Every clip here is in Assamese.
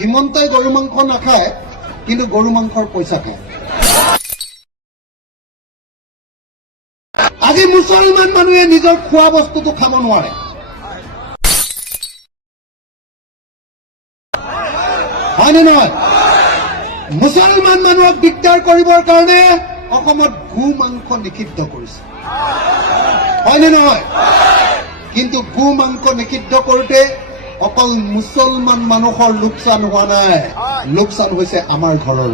হিমন্তই গৰু মাংস নাখায়, কিন্তু গৰু মাংসৰ পইচা খায়। আজি মুছলমান মানুহে নিজৰ খোৱা বস্তুটো খাব নোৱাৰে। হয়নে নহয়? মুছলমান মানুহক দিগদাৰ কৰিবৰ কাৰণে অসমত গো মাংস নিষিদ্ধ কৰিছে। হয়নে নহয়? কিন্তু গো মাংস নিষিদ্ধ কৰোঁতে অকল মুছলমান মানুহৰ লোকচান হোৱা নাই, লোকচান হৈছে আমাৰ ঘৰৰ।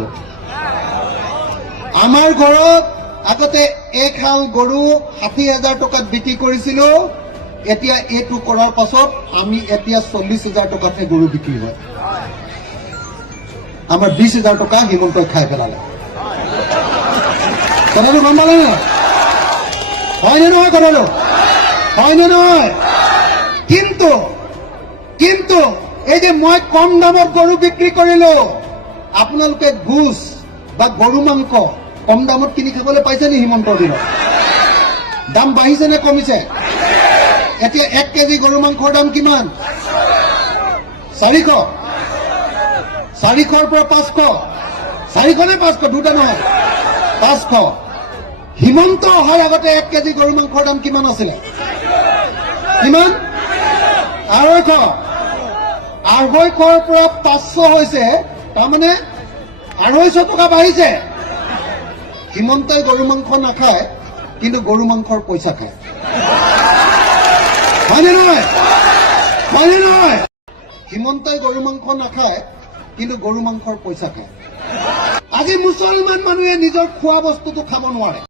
আমাৰ ঘৰত আগতে এহাল গৰু ৬০,০০০ টকাত বিক্ৰী কৰিছিলো, এতিয়া এইটো কৰাৰ পাছত আমি এতিয়া ৪০,০০০ টকাতহে গৰু বিক্ৰী হয়। আমাৰ ২০,০০০ টকা হিমন্তই খাই পেলালে। কথাটো গম পালে নহয়? হয়নে নহয় কথাটো? হয়নে নহয়? কিন্তু এই যে মই কম দামত গৰু বিক্ৰী কৰিলো, আপোনালোকে গোছ বা গৰু মাংস কম দামত কিনি খাবলৈ পাইছে নি? হিমন্তৰ দিনত দাম বাঢ়িছে নে কমিছে? এতিয়া ১ কেজি গৰু মাংসৰ দাম কিমান? ৪০০। ৪০০ৰ পৰা ৫০০। ৪০০ নে ৫০০? দুটা নহয়, ৫০০। হিমন্ত অহাৰ আগতে ১ কেজি গৰু মাংসৰ দাম কিমান আছিলে? কিমান? ২৫০। ২৫০ৰ পৰা ৫০০ হৈছে, তাৰমানে ২৫০ টকা বাঢ়িছে। হিমন্তই গৰু মাংস নাখায়, কিন্তু গৰু মাংসৰ পইচা খায়। হয়নে নহয়? হয়নে নহয়? হিমন্তই গৰু মাংস নাখায়, কিন্তু গৰু মাংসৰ পইচা খায়। আজি মুছলমান মানুহে নিজৰ খোৱা বস্তুটো খাব নোৱাৰে।